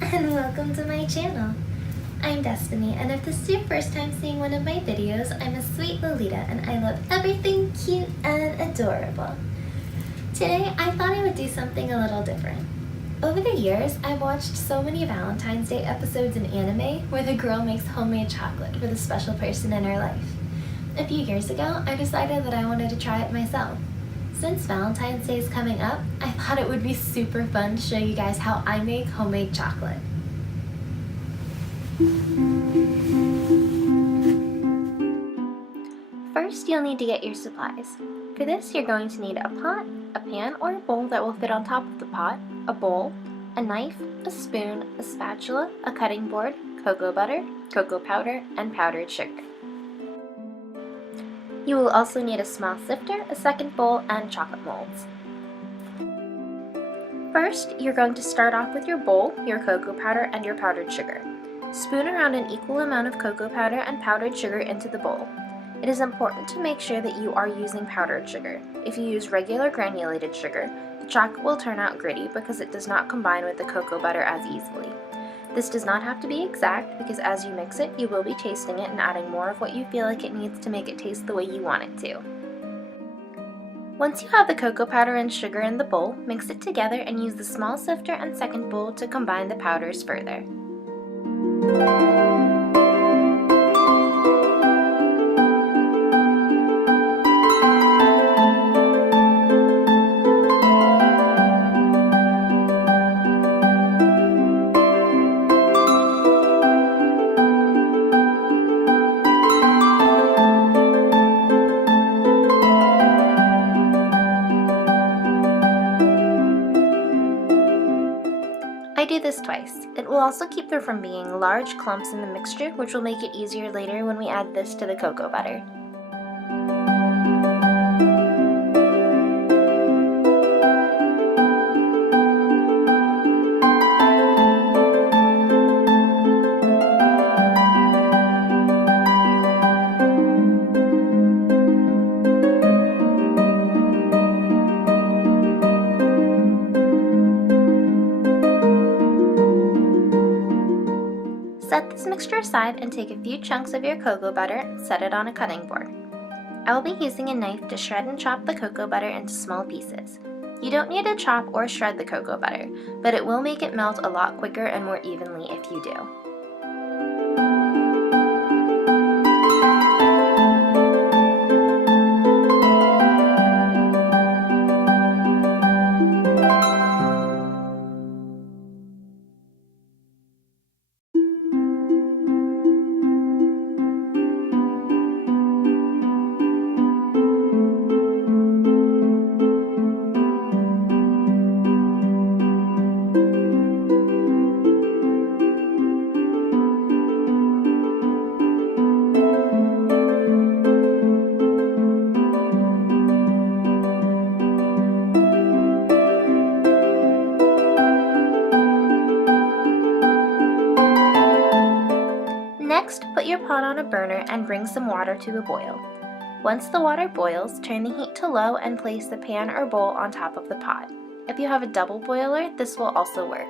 and welcome to my channel. I'm Destiny, and if this is your first time seeing one of my videos, I'm a sweet Lolita and I love everything cute and adorable. Today, I thought I would do something a little different. Over the years, I've watched so many Valentine's Day episodes in anime where the girl makes homemade chocolate for the special person in her life. A few years ago, I decided that I wanted to try it myself. Since Valentine's Day is coming up, I thought it would be super fun to show you guys how I make homemade chocolate. First, you'll need to get your supplies. For this, you're going to need a pot, a pan or a bowl that will fit on top of the pot, a bowl, a knife, a spoon, a spatula, a cutting board, cocoa butter, cocoa powder, and powdered sugar. You will also need a small sifter, a second bowl, and chocolate molds. First, you're going to start off with your bowl, your cocoa powder, and your powdered sugar. Spoon around an equal amount of cocoa powder and powdered sugar into the bowl. It is important to make sure that you are using powdered sugar. If you use regular granulated sugar, the chocolate will turn out gritty because it does not combine with the cocoa butter as easily. This does not have to be exact because as you mix it, you will be tasting it and adding more of what you feel like it needs to make it taste the way you want it to. Once you have the cocoa powder and sugar in the bowl, mix it together and use the small sifter and second bowl to combine the powders further. I do this twice. It will also keep there from being large clumps in the mixture, which will make it easier later when we add this to the cocoa butter. Set this mixture aside and take a few chunks of your cocoa butter and set it on a cutting board. I will be using a knife to shred and chop the cocoa butter into small pieces. You don't need to chop or shred the cocoa butter, but it will make it melt a lot quicker and more evenly if you do. Next, put your pot on a burner and bring some water to a boil. Once the water boils, turn the heat to low and place the pan or bowl on top of the pot. If you have a double boiler, this will also work.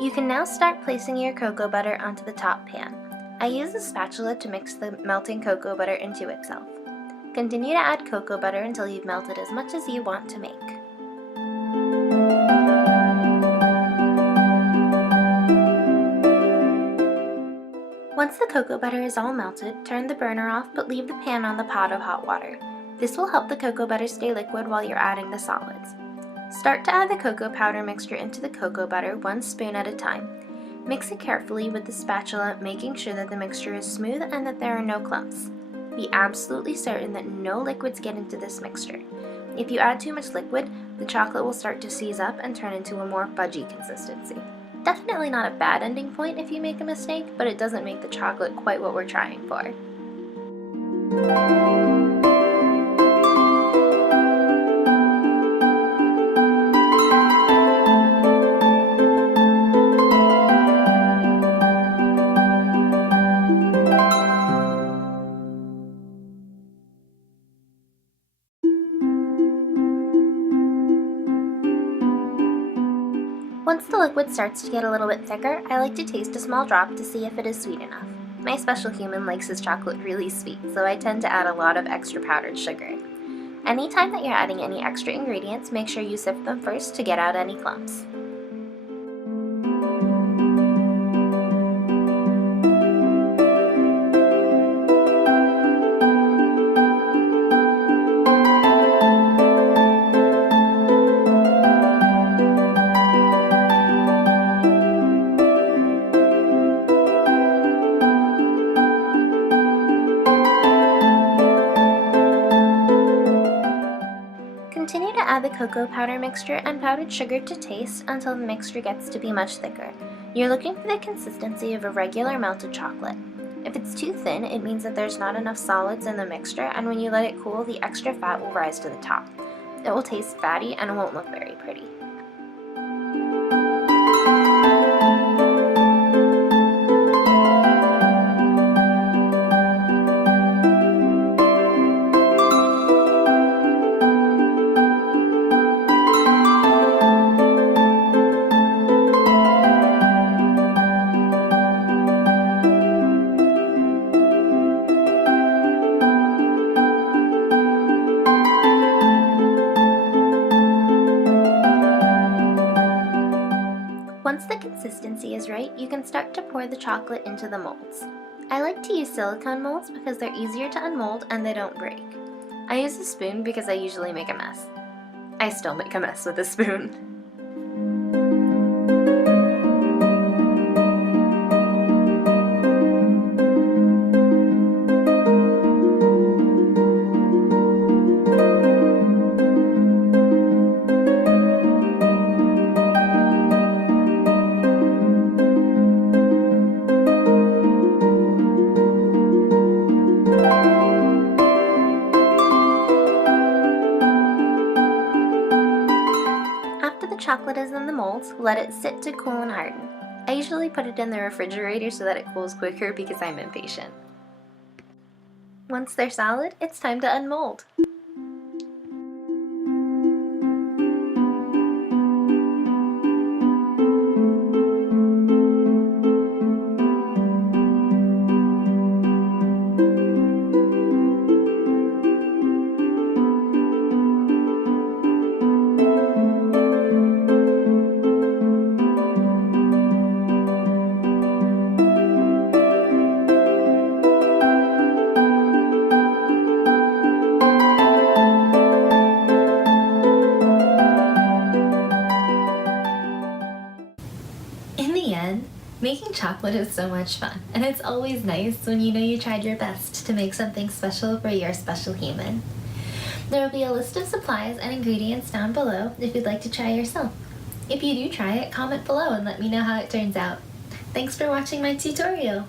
You can now start placing your cocoa butter onto the top pan. I use a spatula to mix the melting cocoa butter into itself. Continue to add cocoa butter until you've melted as much as you want to make. Once the cocoa butter is all melted, turn the burner off but leave the pan on the pot of hot water. This will help the cocoa butter stay liquid while you're adding the solids. Start to add the cocoa powder mixture into the cocoa butter 1 spoon at a time. Mix it carefully with the spatula, making sure that the mixture is smooth and that there are no clumps. Be absolutely certain that no liquids get into this mixture. If you add too much liquid, the chocolate will start to seize up and turn into a more fudgy consistency. Definitely not a bad ending point if you make a mistake, but it doesn't make the chocolate quite what we're trying for. Once the liquid starts to get a little bit thicker, I like to taste a small drop to see if it is sweet enough. My special human likes his chocolate really sweet, so I tend to add a lot of extra powdered sugar. Anytime that you're adding any extra ingredients, make sure you sift them first to get out any clumps. Continue to add the cocoa powder mixture and powdered sugar to taste until the mixture gets to be much thicker. You're looking for the consistency of a regular melted chocolate. If it's too thin, it means that there's not enough solids in the mixture, and when you let it cool, the extra fat will rise to the top. It will taste fatty and won't look very pretty. Once the consistency is right, you can start to pour the chocolate into the molds. I like to use silicone molds because they're easier to unmold and they don't break. I use a spoon because I usually make a mess. I still make a mess with a spoon. Chocolate is in the molds, let it sit to cool and harden. I usually put it in the refrigerator so that it cools quicker because I'm impatient. Once they're solid, it's time to unmold. Making chocolate is so much fun, and it's always nice when you know you tried your best to make something special for your special human. There will be a list of supplies and ingredients down below if you'd like to try yourself. If you do try it, comment below and let me know how it turns out. Thanks for watching my tutorial!